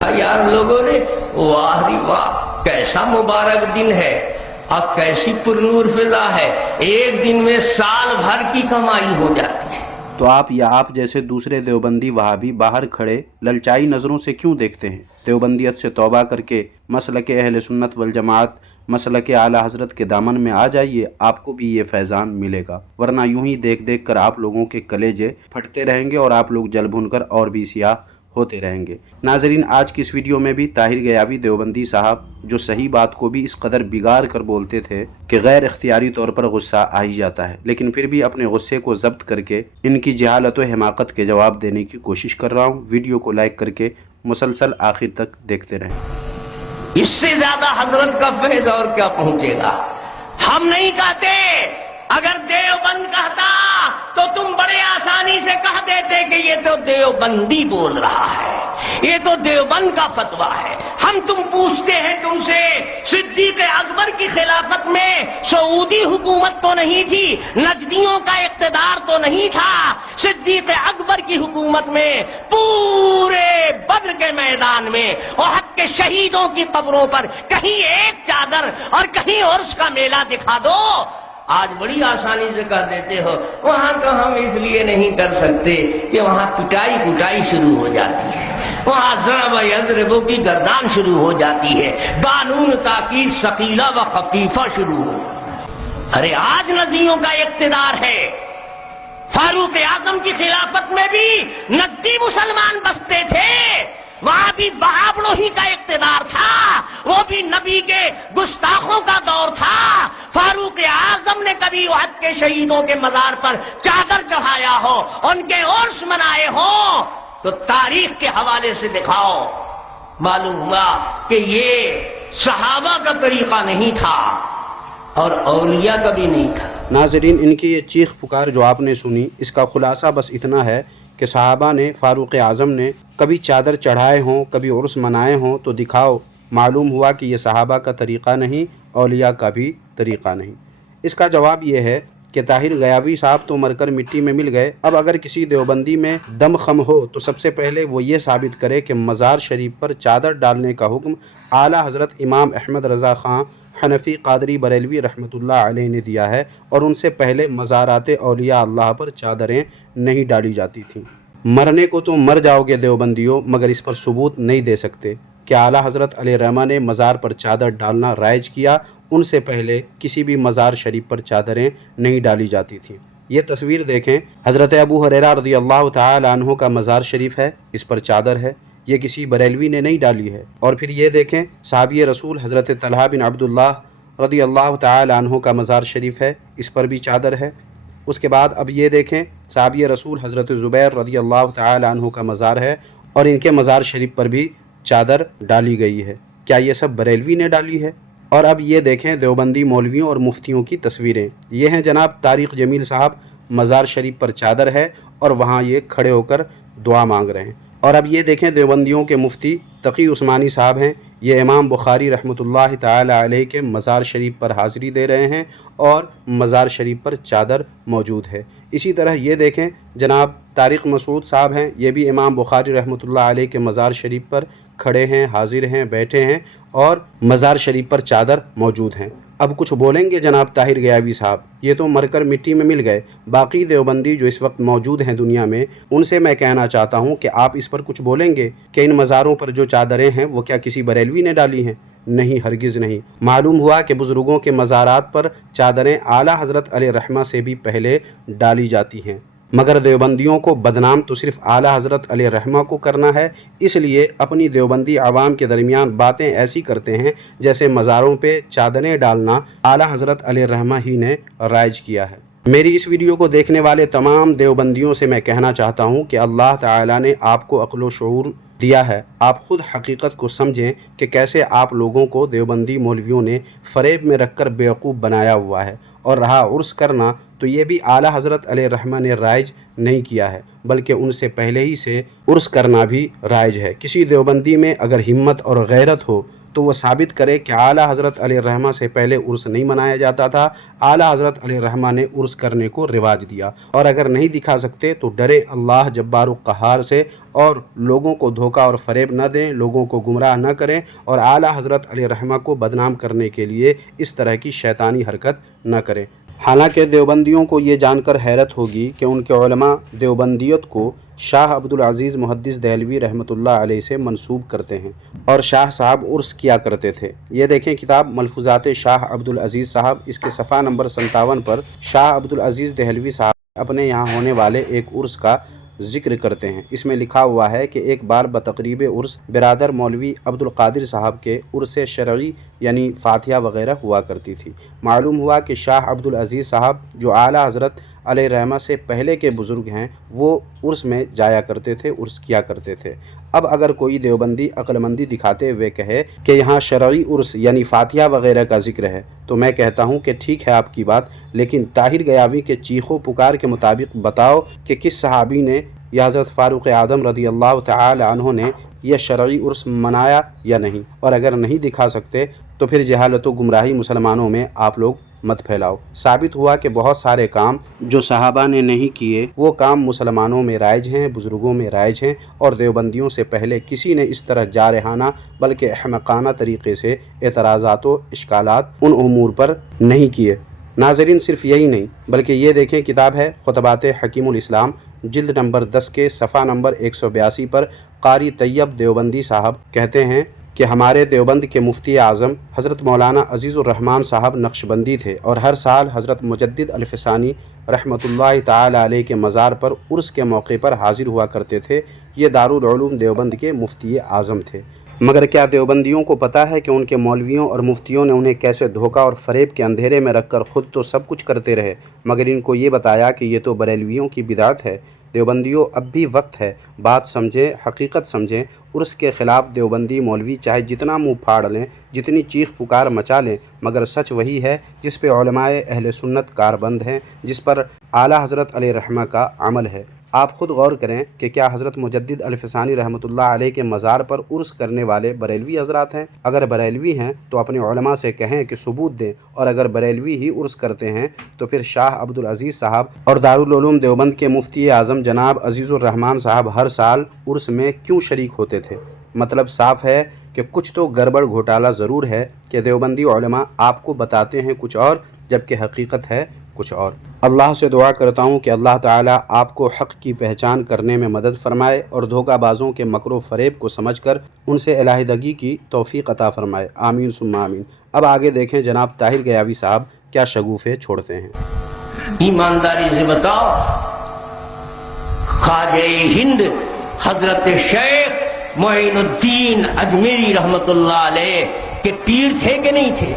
یار لوگوں نے واہ ری واہ کیسا مبارک دن ہے اور کیسی پرنور فضا ہے، ایک دن میں سال بھر کی کمائی ہو جاتی ہے۔ تو آپ یا آپ جیسے دوسرے دیوبندی وہابی باہر کھڑے للچائی نظروں سے کیوں دیکھتے ہیں؟ دیوبندیت سے توبہ کر کے مسلک اہل سنت والجماعت، مسلک اعلیٰ حضرت کے دامن میں آ جائیے، آپ کو بھی یہ فیضان ملے گا، ورنہ یوں ہی دیکھ دیکھ کر آپ لوگوں کے کلیجے پھٹتے رہیں گے اور آپ لوگ جل بھن کر اور بھی سیاہ ہوتے رہیں گے۔ ناظرین، آج کی اس ویڈیو میں بھی طاہر غیاوی دیوبندی صاحب جو صحیح بات کو بھی اس قدر بگاڑ کر بولتے تھے کہ غیر اختیاری طور پر غصہ آ ہی جاتا ہے، لیکن پھر بھی اپنے غصے کو ضبط کر کے ان کی جہالت و حماقت کے جواب دینے کی کوشش کر رہا ہوں۔ ویڈیو کو لائک کر کے مسلسل آخر تک دیکھتے رہیں۔ اس سے زیادہ حضرت کا فیض اور کیا پہنچے گا؟ ہم نہیں کہتے، اگر دیوبند کہتا تو تم بڑے آسانی سے کہہ دیتے کہ یہ تو دیوبندی بول رہا ہے، یہ تو دیوبند کا فتویٰ ہے۔ ہم تم پوچھتے ہیں تم سے، صدیق اکبر کی خلافت میں سعودی حکومت تو نہیں تھی، نجدیوں کا اقتدار تو نہیں تھا، صدیق اکبر کی حکومت میں پورے بدر کے میدان میں احد کے شہیدوں کی قبروں پر کہیں ایک چادر اور کہیں عرس کا میلہ دکھا دو۔ آج بڑی آسانی سے کہہ دیتے ہو وہاں تو ہم اس لیے نہیں کر سکتے کہ وہاں پٹائی کٹائی شروع ہو جاتی ہے، وہاں ضرب یضربوں کی گردان شروع ہو جاتی ہے، قانون تاکید ثقیلہ و خفیفہ شروع ہو۔ ارے آج نجدیوں کا اقتدار ہے، فاروق اعظم کی خلافت میں بھی نجدی مسلمان بستے تھے، وہاں بھی بہاوڑوں ہی کا اقتدار تھا، وہ بھی نبی کے گستاخوں کا دور تھا۔ فاروق اعظم نے کبھی احد کے شہیدوں کے مزار پر چادر چڑھایا ہو، ان کے عرس منائے ہوں تو تاریخ کے حوالے سے دکھاؤ۔ معلوم ہوا کہ یہ صحابہ کا طریقہ نہیں تھا اور اولیاء کا بھی نہیں تھا۔ ناظرین، ان کی یہ چیخ پکار جو آپ نے سنی، اس کا خلاصہ بس اتنا ہے کہ صحابہ نے، فاروق اعظم نے کبھی چادر چڑھائے ہوں، کبھی عرس منائے ہوں تو دکھاؤ۔ معلوم ہوا کہ یہ صحابہ کا طریقہ نہیں، اولیاء کا بھی طریقہ نہیں۔ اس کا جواب یہ ہے کہ طاہر غیاوی صاحب تو مر کر مٹی میں مل گئے، اب اگر کسی دیوبندی میں دم خم ہو تو سب سے پہلے وہ یہ ثابت کرے کہ مزار شریف پر چادر ڈالنے کا حکم اعلیٰ حضرت امام احمد رضا خان حنفی قادری بریلوی رحمۃ اللہ علیہ نے دیا ہے، اور ان سے پہلے مزارات اولیاء اللہ پر چادریں نہیں ڈالی جاتی تھیں۔ مرنے کو تو مر جاؤ گے دیوبندیوں، مگر اس پر ثبوت نہیں دے سکتے کہ اعلیٰ حضرت علیہ الرحمہ نے مزار پر چادر ڈالنا رائج کیا، ان سے پہلے کسی بھی مزار شریف پر چادریں نہیں ڈالی جاتی تھیں۔ یہ تصویر دیکھیں، حضرت ابو ہریرہ رضی اللہ تعالی عنہ کا مزار شریف ہے، اس پر چادر ہے، یہ کسی بریلوی نے نہیں ڈالی ہے۔ اور پھر یہ دیکھیں، صحابی رسول حضرت طلحہ بن عبداللہ رضی اللہ تعالی عنہ کا مزار شریف ہے، اس پر بھی چادر ہے۔ اس کے بعد اب یہ دیکھیں، صحابی رسول حضرت زبیر رضی اللہ تعالی عنہ کا مزار ہے، اور ان کے مزار شریف پر بھی چادر ڈالی گئی ہے۔ کیا یہ سب بریلوی نے ڈالی ہے؟ اور اب یہ دیکھیں دیوبندی مولویوں اور مفتیوں کی تصویریں، یہ ہیں جناب طارق جمیل صاحب، مزار شریف پر چادر ہے اور وہاں یہ کھڑے ہو کر دعا مانگ رہے ہیں۔ اور اب یہ دیکھیں دیوبندیوں کے مفتی تقی عثمانی صاحب ہیں، یہ امام بخاری رحمۃ اللہ تعالی علیہ کے مزار شریف پر حاضری دے رہے ہیں اور مزار شریف پر چادر موجود ہے۔ اسی طرح یہ دیکھیں جناب طارق مسعود صاحب ہیں، یہ بھی امام بخاری رحمۃ اللہ علیہ کے مزار شریف پر کھڑے ہیں، حاضر ہیں، بیٹھے ہیں اور مزار شریف پر چادر موجود ہیں۔ اب کچھ بولیں گے جناب طاہر غیاوی صاحب؟ یہ تو مر کر مٹی میں مل گئے۔ باقی دیوبندی جو اس وقت موجود ہیں دنیا میں، ان سے میں کہنا چاہتا ہوں کہ آپ اس پر کچھ بولیں گے کہ ان مزاروں پر جو چادریں ہیں وہ کیا کسی بریلوی نے ڈالی ہیں؟ نہیں، ہرگز نہیں۔ معلوم ہوا کہ بزرگوں کے مزارات پر چادریں اعلیٰ حضرت علیہ الرحمہ سے بھی پہلے ڈالی جاتی ہیں، مگر دیوبندیوں کو بدنام تو صرف اعلیٰ حضرت علیہ الرحمہ کو کرنا ہے، اس لیے اپنی دیوبندی عوام کے درمیان باتیں ایسی کرتے ہیں جیسے مزاروں پہ چادریں ڈالنا اعلیٰ حضرت علیہ الرحمہ ہی نے رائج کیا ہے۔ میری اس ویڈیو کو دیکھنے والے تمام دیوبندیوں سے میں کہنا چاہتا ہوں کہ اللہ تعالیٰ نے آپ کو عقل و شعور دیا ہے، آپ خود حقیقت کو سمجھیں کہ کیسے آپ لوگوں کو دیوبندی مولویوں نے فریب میں رکھ کر بیوقوف بنایا ہوا ہے۔ اور رہا عرس کرنا، تو یہ بھی اعلیٰ حضرت علیہ الرحمہ نے رائج نہیں کیا ہے، بلکہ ان سے پہلے ہی سے عرس کرنا بھی رائج ہے۔ کسی دیوبندی میں اگر ہمت اور غیرت ہو تو وہ ثابت کرے کہ اعلیٰ حضرت علیہ الرحمہ سے پہلے عرس نہیں منایا جاتا تھا، اعلیٰ حضرت علیہ الرحمہ نے عرس کرنے کو رواج دیا۔ اور اگر نہیں دکھا سکتے تو ڈرے اللہ جبار و قہار سے، اور لوگوں کو دھوکہ اور فریب نہ دیں، لوگوں کو گمراہ نہ کریں، اور اعلیٰ حضرت علیہ الرحمہ کو بدنام کرنے کے لیے اس طرح کی شیطانی حرکت نہ کریں۔ حالانکہ دیوبندیوں کو یہ جان کر حیرت ہوگی کہ ان کے علماء دیوبندیت کو شاہ عبدالعزیز محدث دہلوی رحمۃ اللہ علیہ سے منسوب کرتے ہیں، اور شاہ صاحب عرس کیا کرتے تھے۔ یہ دیکھیں کتاب ملفوظات شاہ عبدالعزیز صاحب، اس کے صفحہ نمبر 57 پر شاہ عبدالعزیز دہلوی صاحب اپنے یہاں ہونے والے ایک عرس کا ذکر کرتے ہیں۔ اس میں لکھا ہوا ہے کہ ایک بار بتقریب عرس برادر مولوی عبدالقادر صاحب کے عرس شرعی یعنی فاتحہ وغیرہ ہوا کرتی تھی۔ معلوم ہوا کہ شاہ عبدالعزیز صاحب جو اعلیٰ حضرت علیہ الرحمہ سے پہلے کے بزرگ ہیں، وہ عرس میں جایا کرتے تھے، عرس کیا کرتے تھے۔ اب اگر کوئی دیوبندی عقل مندی دکھاتے ہوئے کہے کہ یہاں شرعی عرس یعنی فاتحہ وغیرہ کا ذکر ہے، تو میں کہتا ہوں کہ ٹھیک ہے آپ کی بات، لیکن طاہر گیاوی کے چیخ و پکار کے مطابق بتاؤ کہ کس صحابی نے یا حضرت فاروق اعظم رضی اللہ تعالی عنہ نے یہ شرعی عرس منایا یا نہیں؟ اور اگر نہیں دکھا سکتے تو پھر جہالت و گمراہی مسلمانوں میں آپ لوگ مت پھیلاؤ۔ ثابت ہوا کہ بہت سارے کام جو صحابہ نے نہیں کیے وہ کام مسلمانوں میں رائج ہیں، بزرگوں میں رائج ہیں، اور دیوبندیوں سے پہلے کسی نے اس طرح جارحانہ بلکہ احمقانہ طریقے سے اعتراضات و اشکالات ان امور پر نہیں کیے۔ ناظرین، صرف یہی نہیں بلکہ یہ دیکھیں کتاب ہے خطبات حکیم الاسلام، جلد نمبر 10 کے صفحہ نمبر 182 پر قاری طیب دیوبندی صاحب کہتے ہیں کہ ہمارے دیوبند کے مفتی اعظم حضرت مولانا عزیز الرحمن صاحب نقشبندی تھے، اور ہر سال حضرت مجدد الفسانی رحمۃ اللہ تعالی علیہ کے مزار پر عرس کے موقع پر حاضر ہوا کرتے تھے۔ یہ دارالعلوم دیوبند کے مفتی اعظم تھے۔ مگر کیا دیوبندیوں کو پتہ ہے کہ ان کے مولویوں اور مفتیوں نے انہیں کیسے دھوکہ اور فریب کے اندھیرے میں رکھ کر خود تو سب کچھ کرتے رہے، مگر ان کو یہ بتایا کہ یہ تو بریلویوں کی بدعت ہے۔ دیوبندیوں، اب بھی وقت ہے، بات سمجھیں، حقیقت سمجھیں۔ عرس کے خلاف دیوبندی مولوی چاہے جتنا منہ پھاڑ لیں، جتنی چیخ پکار مچا لیں، مگر سچ وہی ہے جس پہ علماء اہل سنت کاربند ہیں، جس پر اعلیٰ حضرت علیہ الرحمہ کا عمل ہے۔ آپ خود غور کریں کہ کیا حضرت مجدد الفسانی رحمۃ اللہ علیہ کے مزار پر عرس کرنے والے بریلوی حضرات ہیں؟ اگر بریلوی ہیں تو اپنے علماء سے کہیں کہ ثبوت دیں، اور اگر بریلوی ہی عرس کرتے ہیں تو پھر شاہ عبدالعزیز صاحب اور دارالعلوم دیوبند کے مفتی اعظم جناب عزیز الرحمن صاحب ہر سال عرس میں کیوں شریک ہوتے تھے؟ مطلب صاف ہے کہ کچھ تو گڑبڑ گھوٹالہ ضرور ہے کہ دیوبندی علماء آپ کو بتاتے ہیں کچھ اور جبکہ حقیقت ہے کچھ اور۔ اللہ سے دعا کرتا ہوں کہ اللہ تعالیٰ آپ کو حق کی پہچان کرنے میں مدد فرمائے، اور دھوکہ بازوں کے مکر و فریب کو سمجھ کر ان سے علیحدگی کی توفیق عطا فرمائے، آمین ثم آمین۔ اب آگے دیکھیں جناب طاہر گیاوی صاحب کیا شگوفے چھوڑتے ہیں۔ ایمانداری سے بتاؤ، خواجہ ہند حضرت شیخ معین الدین اجمیری رحمت اللہ علیہ کے پیر تھے کہ نہیں تھے؟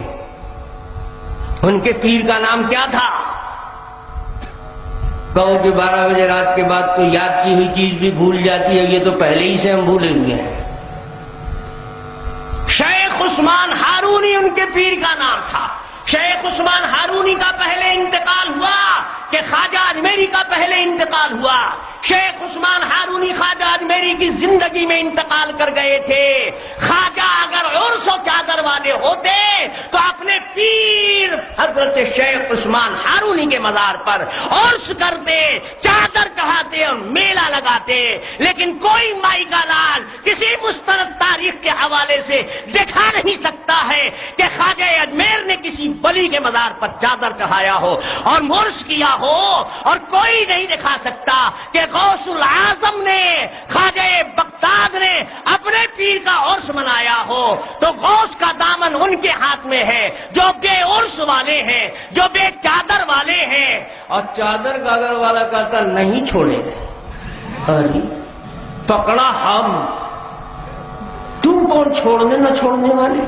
ان کے پیر کا نام کیا تھا؟ کہو کہ 12 بجے رات کے بعد تو یاد کی ہوئی چیز بھی بھول جاتی ہے، یہ تو پہلے ہی سے ہم بھولے ہوئے ہیں۔ شیخ عثمان ہارونی ان کے پیر کا نام تھا۔ شیخ عثمان ہارونی کا پہلے انتقال ہوا کہ خواجہ اجمیری کا پہلے انتقال ہوا۔ شیخ عثمان ہارونی خواجہ اجمیری کی زندگی میں انتقال کر گئے تھے۔ خواجہ اگر عرس و چادر والے ہوتے تو اپنے پیر حضرت شیخ عثمان ہارونی کے مزار پر عرس کرتے، چادر چڑھاتے اور میلہ لگاتے، لیکن کوئی مائی کا لال کسی مستند تاریخ کے حوالے سے دکھا نہیں سکتا ہے کہ خواجہ اجمیر نے کسی ولی کے مزار پر چادر چڑھایا ہو اور عرس کیا ہو، اور کوئی نہیں دکھا سکتا کہ غوث العظم نے، خواجہ بغداد نے اپنے پیر کا عرس منایا ہو۔ تو غوث کا دامن ان کے ہاتھ میں ہے جو بے عرس والے ہیں، جو بے چادر والے ہیں، اور چادر گاگر والا کہتا نہیں چھوڑے، ارے پکڑا ہم، تم کون چھوڑنے نہ چھوڑنے والے؟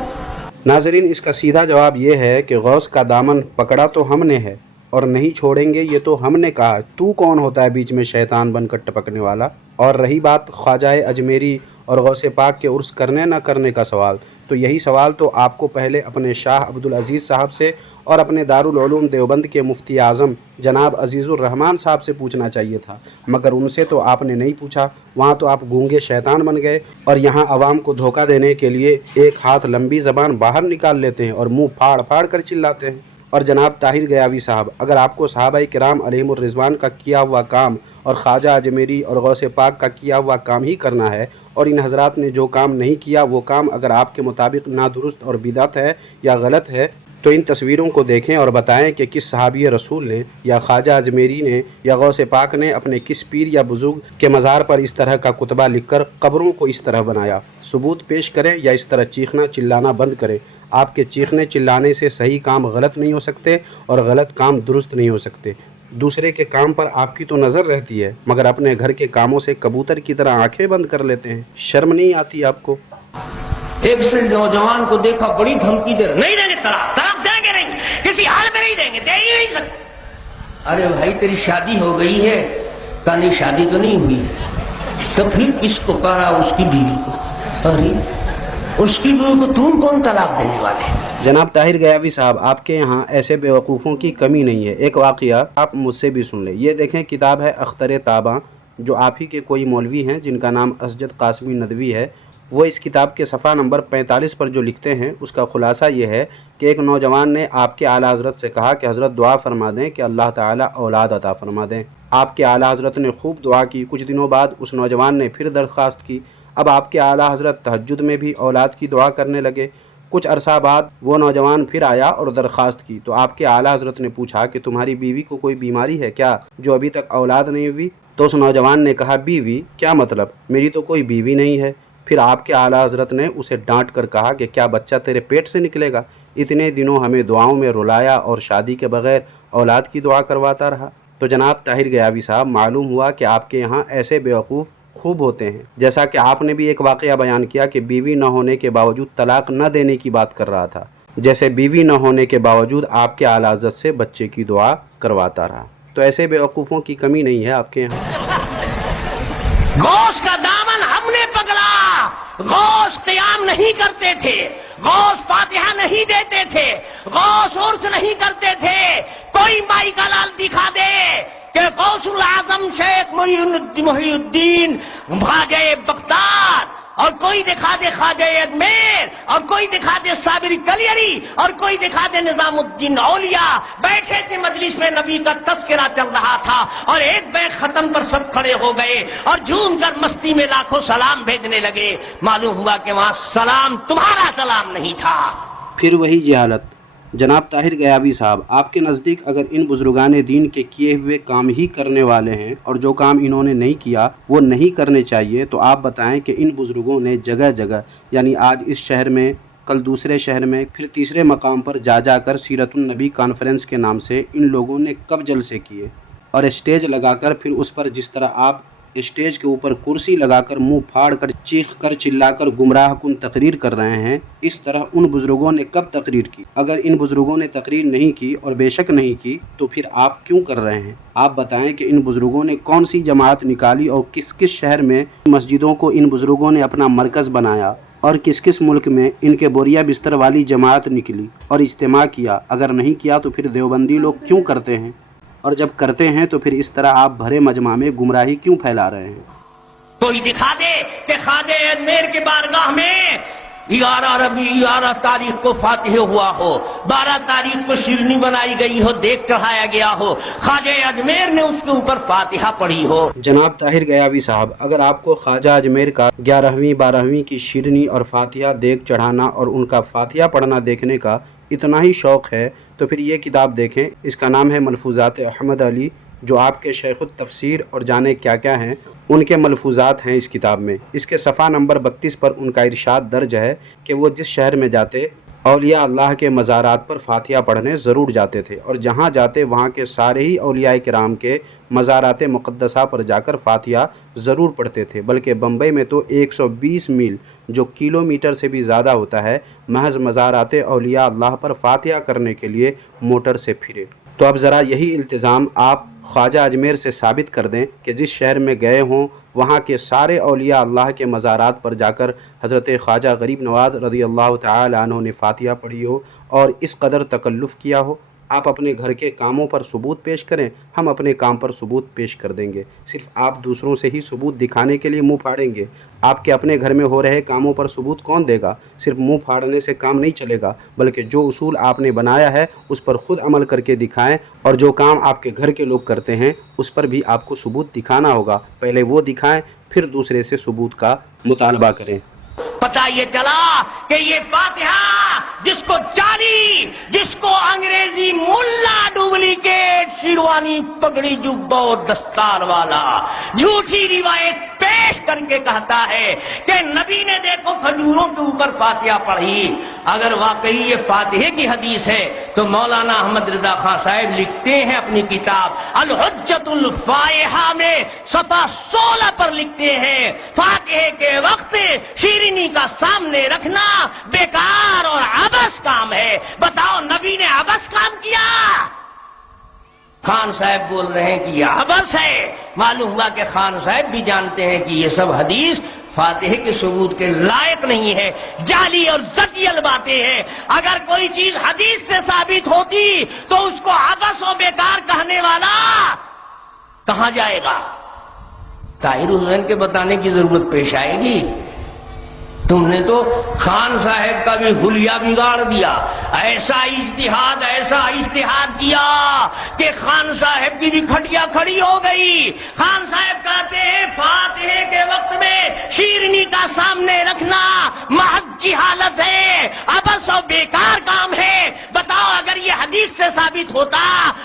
ناظرین، اس کا سیدھا جواب یہ ہے کہ غوث کا دامن پکڑا تو ہم نے ہے اور نہیں چھوڑیں گے، یہ تو ہم نے کہا۔ تو کون ہوتا ہے بیچ میں شیطان بن کر ٹپکنے والا؟ اور رہی بات خواجہ اجمیری اور غوث پاک کے عرس کرنے نہ کرنے کا سوال، تو یہی سوال تو آپ کو پہلے اپنے شاہ عبدالعزیز صاحب سے اور اپنے دارالعلوم دیوبند کے مفتی اعظم جناب عزیز الرحمان صاحب سے پوچھنا چاہیے تھا، مگر ان سے تو آپ نے نہیں پوچھا۔ وہاں تو آپ گونگے شیطان بن گئے اور یہاں عوام کو دھوکہ دینے کے لیے ایک ہاتھ لمبی زبان باہر نکال لیتے ہیں اور منہ پھاڑ پھاڑ کر چلاتے ہیں۔ اور جناب طاہر گیاوی صاحب، اگر آپ کو صحابہ کرام علیہم الرضوان کا کیا ہوا کام اور خواجہ اجمیری اور غوث پاک کا کیا ہوا کام ہی کرنا ہے، اور ان حضرات نے جو کام نہیں کیا وہ کام اگر آپ کے مطابق نادرست اور بدعت ہے یا غلط ہے، تو ان تصویروں کو دیکھیں اور بتائیں کہ کس صحابی رسول نے یا خواجہ اجمیری نے یا غوث پاک نے اپنے کس پیر یا بزرگ کے مزار پر اس طرح کا کتبہ لکھ کر قبروں کو اس طرح بنایا۔ ثبوت پیش کریں یا اس طرح چیخنا چلانا بند کریں۔ آپ کے چیخنے چلانے سے صحیح کام غلط نہیں ہو سکتے اور غلط کام درست نہیں ہو سکتے۔ دوسرے کے کام پر آپ کی تو نظر رہتی ہے، مگر اپنے گھر کے کاموں سے کبوتر کی طرح آنکھیں بند کر لیتے ہیں۔ شرم نہیں آتی آپ کو؟ ایک سے نوجوان کو دیکھا بڑی دھمکی دے رہا، نہیں دیں گے طلاق دیں گے نہیں، کسی حال میں نہیں دیں گے، دے ہی نہیں سکتے۔ ارے بھائی تیری شادی ہو گئی ہے؟ کہا نہیں شادی تو نہیں ہوئی۔ تو پھر کس کو کہا؟ اس کی بیوی کو۔ ارے اس کی بیوی کو تم کون طلاق دینے والے؟ جناب طاہر گیاوی صاحب، آپ کے یہاں ایسے بیوقوفوں کی کمی نہیں ہے۔ ایک واقعہ آپ مجھ سے بھی سن لیں۔ یہ دیکھیں، کتاب ہے اختر تاباں، جو آپ ہی کے کوئی مولوی ہیں جن کا نام اسجد قاسمی ندوی ہے، وہ اس کتاب کے صفحہ نمبر 45 پر جو لکھتے ہیں اس کا خلاصہ یہ ہے کہ ایک نوجوان نے آپ کے اعلیٰ حضرت سے کہا کہ حضرت دعا فرما دیں کہ اللہ تعالیٰ اولاد عطا فرما دیں۔ آپ کے اعلیٰ حضرت نے خوب دعا کی۔ کچھ دنوں بعد اس نوجوان نے پھر درخواست کی۔ اب آپ کے اعلیٰ حضرت تہجد میں بھی اولاد کی دعا کرنے لگے۔ کچھ عرصہ بعد وہ نوجوان پھر آیا اور درخواست کی، تو آپ کے اعلیٰ حضرت نے پوچھا کہ تمہاری بیوی کو کوئی بیماری ہے کیا جو ابھی تک اولاد نہیں ہوئی؟ تو اس نوجوان نے کہا بیوی؟ کیا مطلب؟ میری تو کوئی بیوی نہیں ہے۔ پھر آپ کے اعلیٰ حضرت نے اسے ڈانٹ کر کہا کہ کیا بچہ تیرے پیٹ سے نکلے گا؟ اتنے دنوں ہمیں دعاؤں میں رلایا اور شادی کے بغیر اولاد کی دعا کرواتا رہا۔ تو جناب طاہر گیاوی صاحب، معلوم ہوا کہ آپ کے یہاں ایسے بیوقوف خوب ہوتے ہیں۔ جیسا کہ آپ نے بھی ایک واقعہ بیان کیا کہ بیوی نہ ہونے کے باوجود طلاق نہ دینے کی بات کر رہا تھا، جیسے بیوی نہ ہونے کے باوجود آپ کے اعلیٰ حضرت سے بچے کی دعا کرواتا رہا۔ تو ایسے بیوقوفوں کی کمی نہیں ہے آپ کے یہاں۔ غوث کا دامن ہم نے پکڑا۔ غوث قیام نہیں کرتے تھے، غوث فاتحہ نہیں دیتے تھے، غوث عرس نہیں کرتے تھے۔ کوئی مائی کا لال دکھا دے کہ غوث العظم شیخ محی الدین خواجہ بختیار، اور کوئی دکھا دے خواجہ اجمیر، اور کوئی دکھا دے صابر کلیری، اور کوئی دکھا دے نظام الدین اولیاء۔ بیٹھے تھے مجلس میں، نبی کا تذکرہ چل رہا تھا، اور ایک بیگ ختم پر سب کھڑے ہو گئے اور جھوم کر مستی میں لاکھوں سلام بھیجنے لگے۔ معلوم ہوا کہ وہاں سلام تمہارا سلام نہیں تھا۔ پھر وہی جہالت۔ جناب طاہر گیاوی صاحب، آپ کے نزدیک اگر ان بزرگان دین کے کیے ہوئے کام ہی کرنے والے ہیں اور جو کام انہوں نے نہیں کیا وہ نہیں کرنے چاہیے، تو آپ بتائیں کہ ان بزرگوں نے جگہ جگہ، یعنی آج اس شہر میں، کل دوسرے شہر میں، پھر تیسرے مقام پر جا کر سیرت النبی کانفرنس کے نام سے ان لوگوں نے کب جلسے کیے، اور اسٹیج لگا کر پھر اس پر جس طرح آپ اسٹیج کے اوپر کرسی لگا کر منہ پھاڑ کر چیخ کر چلا کر گمراہ کن تقریر کر رہے ہیں، اس طرح ان بزرگوں نے کب تقریر کی؟ اگر ان بزرگوں نے تقریر نہیں کی، اور بے شک نہیں کی، تو پھر آپ کیوں کر رہے ہیں؟ آپ بتائیں کہ ان بزرگوں نے کون سی جماعت نکالی اور کس کس شہر میں مسجدوں کو ان بزرگوں نے اپنا مرکز بنایا، اور کس کس ملک میں ان کے بوریا بستر والی جماعت نکلی اور اجتماع کیا؟ اگر نہیں کیا تو پھر دیوبندی لوگ کیوں کرتے ہیں؟ اور جب کرتے ہیں تو پھر اس طرح آپ بھرے مجمع میں گمراہی کیوں پھیلا رہے ہیں؟ کوئی دکھا دے کہ خواجہ اجمیر کی بارگاہ میں 11 تاریخ کو فاتح ہوا ہو، 12 تاریخ کو شیرنی بنائی گئی ہو، دیگ چڑھایا گیا ہو، خواجہ اجمیر نے اس کے اوپر فاتحہ پڑھی ہو۔ جناب طاہر گیاوی صاحب، اگر آپ کو خواجہ اجمیر کا 11ویں 12ویں کی شیرنی اور فاتحہ دیگ چڑھانا اور ان کا فاتحہ پڑھنا دیکھنے کا اتنا ہی شوق ہے، تو پھر یہ کتاب دیکھیں۔ اس کا نام ہے ملفوظات احمد علی، جو آپ کے شیخ التفسیر اور جانے کیا کیا ہیں ان کے ملفوظات ہیں اس کتاب میں۔ اس کے صفحہ نمبر 32 پر ان کا ارشاد درج ہے کہ وہ جس شہر میں جاتے اولیاء اللہ کے مزارات پر فاتحہ پڑھنے ضرور جاتے تھے، اور جہاں جاتے وہاں کے سارے ہی اولیاء کرام کے مزارات مقدسہ پر جا کر فاتحہ ضرور پڑھتے تھے۔ بلکہ بمبئی میں تو 120 میل، جو کلومیٹر سے بھی زیادہ ہوتا ہے، محض مزارات اولیاء اللہ پر فاتحہ کرنے کے لیے موٹر سے پھرے۔ تو اب ذرا یہی التزام آپ خواجہ اجمیر سے ثابت کر دیں کہ جس شہر میں گئے ہوں وہاں کے سارے اولیاء اللہ کے مزارات پر جا کر حضرت خواجہ غریب نواز رضی اللہ تعالی عنہ نے فاتحہ پڑھی ہو اور اس قدر تکلف کیا ہو۔ آپ اپنے گھر کے کاموں پر ثبوت پیش کریں، ہم اپنے کام پر ثبوت پیش کر دیں گے۔ صرف آپ دوسروں سے ہی ثبوت دکھانے کے لیے منہ پھاڑیں گے، آپ کے اپنے گھر میں ہو رہے کاموں پر ثبوت کون دے گا؟ صرف منہ پھاڑنے سے کام نہیں چلے گا، بلکہ جو اصول آپ نے بنایا ہے اس پر خود عمل کر کے دکھائیں، اور جو کام آپ کے گھر کے لوگ کرتے ہیں اس پر بھی آپ کو ثبوت دکھانا ہوگا۔ پہلے وہ دکھائیں، پھر دوسرے سے ثبوت کا مطالبہ کریں۔ پتہ یہ چلا کہ یہ فاتحہ جس کو جعلی، جس کو انگریزی ملا ڈپلیکیٹ شیروانی پگڑی جبہ اور دستار والا جھوٹی روایت پیش کر کے کہتا ہے کہ نبی نے دیکھو کھجوروں کے اوپر فاتحہ پڑھی، اگر واقعی یہ فاتحے کی حدیث ہے تو مولانا احمد رضا خان صاحب لکھتے ہیں اپنی کتاب الحجت الفائحہ میں صفحہ 16 پر لکھتے ہیں فاتحے کے وقت شیرینی کا سامنے رکھنا بیکار اور عبث کام ہے۔ بتاؤ نبی نے عبث کام کیا؟ خان صاحب بول رہے ہیں کہ یہ عبث ہے۔ معلوم ہوا کہ خان صاحب بھی جانتے ہیں کہ یہ سب حدیث فاتحے کے ثبوت کے لائق نہیں ہے، جعلی اور زدیل باتیں ہیں۔ اگر کوئی چیز حدیث سے ثابت ہوتی تو اس کو عبث و بیکار کہنے والا کہاں جائے گا؟ طاہر حسین کے بتانے کی ضرورت پیش آئے گی؟ تم نے تو خان صاحب کا بھی حلیہ بگاڑ دیا، ایسا اجتہاد کیا کہ خان صاحب کی بھی کھٹیا کھڑی ہو گئی۔ خان صاحب کہتے ہیں فاتحے کے وقت میں شیرنی کا سامنے رکھنا محض جہالت ہے، عبث و بیکار کام ہے۔ بتاؤ اگر یہ حدیث سے ثابت ہوتا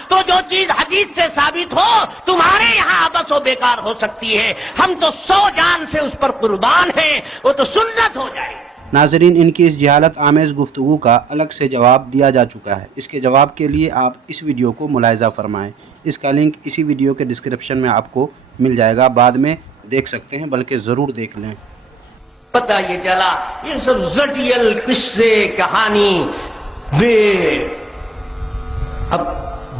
تو جو چیز حدیث سے ثابت ہو تمہارے یہاں عبث و بیکار ہو سکتی ہے، ہم تو 100 جان سے اس پر قربان ہیں، وہ تو سنت ہو جائے۔ ناظرین، ان کی اس جہالت آمیز گفتگو کا الگ سے جواب دیا جا چکا ہے۔ اس کے جواب کے لیے آپ اس ویڈیو کو ملاحظہ فرمائیں۔ اس کا لنک اسی ویڈیو کے ڈسکرپشن میں آپ کو مل جائے گا، بعد میں دیکھ سکتے ہیں، بلکہ ضرور دیکھ لیں۔ پتہ یہ چلا یہ سب زٹیل قصے کہانی اب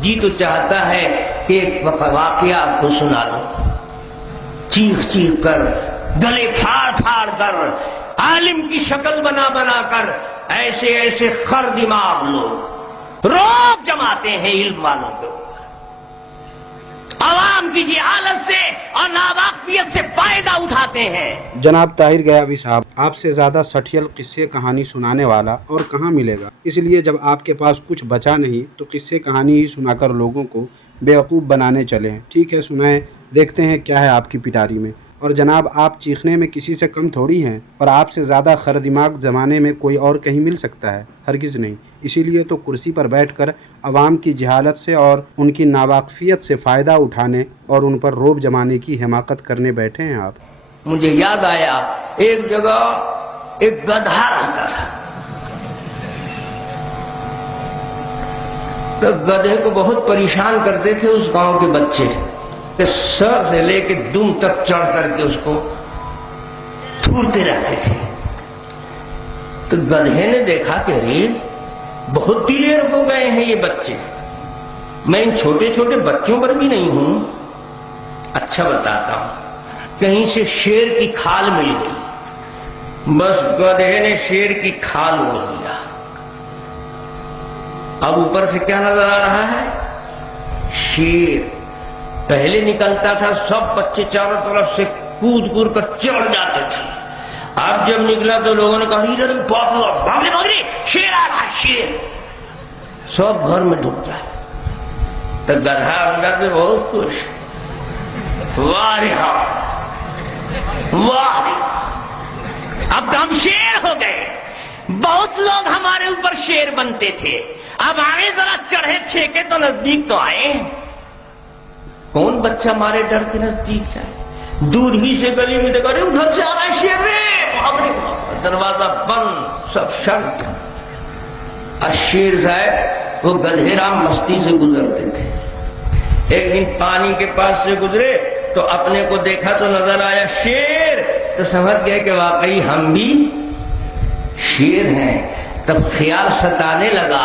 جی تو چاہتا ہے کہ ایک واقعہ آپ کو سنا دو، چیخ چیخ کر، گلے پھاڑ پھاڑ کر، عالم کی شکل بنا بنا کر ایسے خر دماغ لوگ روب جماتے ہیں علم والوں کو، عوام کی جہالت سے اور ناواقفیت سے فائدہ اٹھاتے ہیں۔ جناب طاہر گیاوی صاحب، آپ سے زیادہ سٹھیل قصے کہانی سنانے والا اور کہاں ملے گا؟ اس لیے جب آپ کے پاس کچھ بچا نہیں تو قصے کہانی ہی سنا کر لوگوں کو بیوقوف بنانے چلے ہیں۔ ٹھیک ہے، سنائیں، دیکھتے ہیں کیا ہے آپ کی پٹاری میں۔ اور جناب، آپ چیخنے میں کسی سے کم تھوڑی ہیں، اور آپ سے زیادہ خر دماغ زمانے میں کوئی اور کہیں مل سکتا ہے؟ ہرگز نہیں۔ اسی لیے تو کرسی پر بیٹھ کر عوام کی جہالت سے اور ان کی ناواقفیت سے فائدہ اٹھانے اور ان پر روب جمانے کی حماقت کرنے بیٹھے ہیں آپ۔ مجھے یاد آیا ایک جگہ ایک گدھا رہتا تھا، تو گدھے کو بہت پریشان کرتے تھے اس گاؤں کے بچے، کہ سر سے لے کے دم تک چڑھ کر کے اس کو تھورتے رہتے تھے۔ تو گدھے نے دیکھا کہ ارے بہت دلیر ہو گئے ہیں یہ بچے، میں ان چھوٹے چھوٹے بچوں پر بھی نہیں ہوں، اچھا بتاتا ہوں۔ کہیں سے شیر کی کھال مل گئی، بس گدھے نے شیر کی کھال اڑ لیا۔ اب اوپر سے کیا نظر آ رہا ہے؟ شیر۔ پہلے نکلتا تھا سب بچے چاروں طرف سے کود کود کر چڑھ جاتے تھے، اب جب نکلا تو لوگوں نے کہا بھاگے شیر آ رہا ہے، شیر۔ سب گھر میں ڈوب جائے تو گدھا اندر میں بہت خوش، واہ واہ، اب تو ہم شیر ہو گئے۔ بہت لوگ ہمارے اوپر شیر بنتے تھے، اب آئے ذرا چڑھے ٹھیکے تو نزدیک تو آئے۔ کون بچہ ہمارے ڈر کے نزدیک جائے؟ دور ہی سے گلی میں دیکھا رہے ادھر سے آ رہا ہے شیر رے، دروازہ بند، سب شرط۔ شیر صاحب وہ گدھے رام مستی سے گزرتے تھے، ایک دن پانی کے پاس سے گزرے تو اپنے کو دیکھا تو نظر آیا شیر، تو سمجھ گئے کہ واقعی ہم بھی شیر ہیں۔ تب خیال ستانے لگا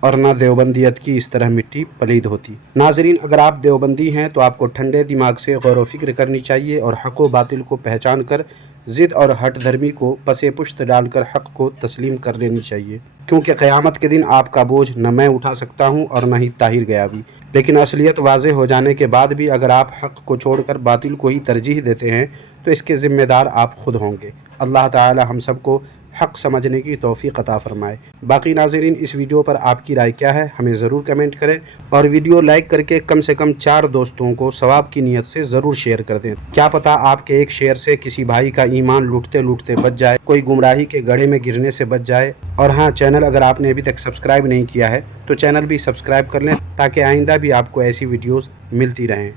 اور نہ دیوبندیت کی اس طرح مٹی پلید ہوتی۔ ناظرین، اگر آپ دیوبندی ہیں تو آپ کو ٹھنڈے دماغ سے غور و فکر کرنی چاہیے اور حق و باطل کو پہچان کر ضد اور ہٹ دھرمی کو پس پشت ڈال کر حق کو تسلیم کر لینی چاہیے، کیونکہ قیامت کے دن آپ کا بوجھ نہ میں اٹھا سکتا ہوں اور نہ ہی طاہر گیابی۔ لیکن اصلیت واضح ہو جانے کے بعد بھی اگر آپ حق کو چھوڑ کر باطل کو ہی ترجیح دیتے ہیں تو اس کے ذمہ دار آپ خود ہوں گے۔ اللہ تعالی ہم سب کو حق سمجھنے کی توفیق عطا فرمائے۔ باقی ناظرین، اس ویڈیو پر آپ کی رائے کیا ہے ہمیں ضرور کمنٹ کریں، اور ویڈیو لائک کر کے کم سے کم 4 دوستوں کو ثواب کی نیت سے ضرور شیئر کر دیں۔ کیا پتہ آپ کے ایک شیئر سے کسی بھائی کا ایمان لوٹتے لوٹتے بچ جائے، کوئی گمراہی کے گڑھے میں گرنے سے بچ جائے۔ اور ہاں، چینل اگر آپ نے ابھی تک سبسکرائب نہیں کیا ہے تو چینل بھی سبسکرائب کر لیں تاکہ آئندہ بھی آپ کو ایسی ویڈیوز ملتی رہیں۔